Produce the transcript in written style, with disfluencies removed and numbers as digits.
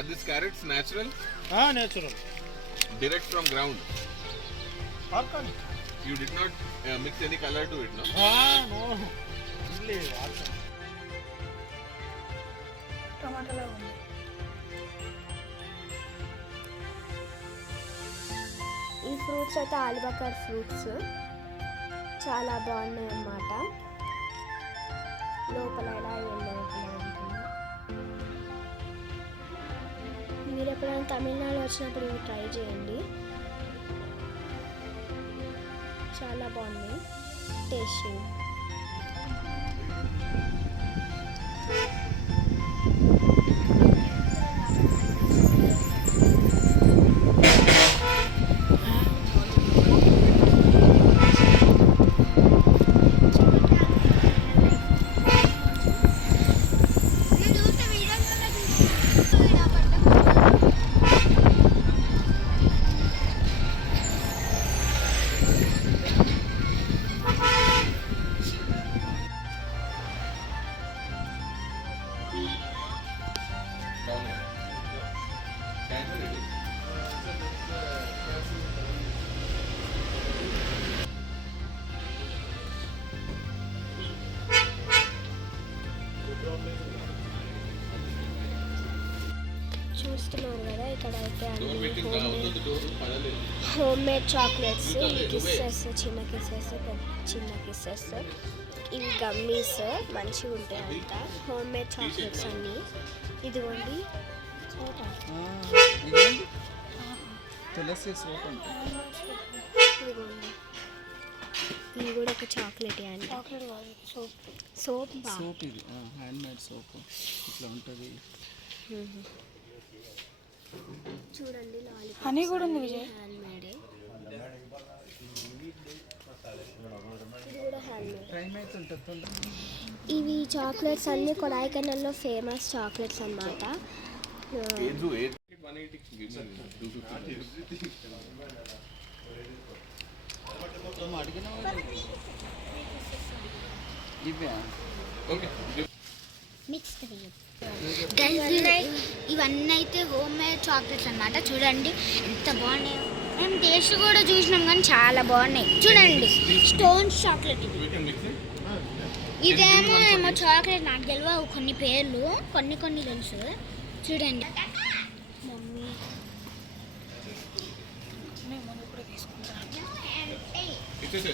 Are these carrots natural? Natural. Direct from ground. Organic. You did not mix any color to it, no? No. Only organic. టమాటాలా ఉంది. ఈ fruits అయితే ఆలిబకర్ fruits చాలా బాగున్నాయి అన్నమాట. లోపల ఇలా ఎల్లో ఉంటుంది. మీరు ఎప్పుడైనా తమిళనాడు వచ్చినప్పుడు ఇవి ట్రై చేయండి, చాలా బాగుంది టేస్టీ. చూస్తున్నారు కదా, ఇక్కడ అయితే హోమ్ మేడ్ చాక్లెట్స్, కిస్సెస్, చిన్న కిస్సెస్, ఇవి గమ్మీస్ మంచిగా ఉంటాయి అంట. హోమ్ మేడ్ చాక్లెట్స్ అన్నీ. ఇదిగోండి ఇదిగోండి, ఇది కూడా ఒక చాక్లెట్ అండి. సోప్ ఇది హ్యాండ్ మేడ్ సోప్ ఇట్లా ఉంటుంది. చూడండి హనీ కూడా ఉంది విజయ్. హ్యాండ్ మేడ్, ఇది కూడా హ్యాండ్ మేడ్. ఇవి చాక్లెట్స్ అన్ని కొడైకెనాల్లో ఫేమస్ చాక్లెట్స్ అన్నమాట. ఇవన్నీ అయితే హోమ్ మేడ్ చాక్లెట్స్ అన్నమాట. చూడండి ఎంత బాగున్నాయో. మేము టేస్ట్ కూడా చూసినాం కానీ చాలా బాగున్నాయి. చూడండి స్టోన్స్ చాక్లెట్ ఇదేమో చాక్లెట్ నాకు తెలియవు కొన్ని పేర్లు, కొన్ని తెలుసు. చూడండి మమ్మీ ఇచ్చేసే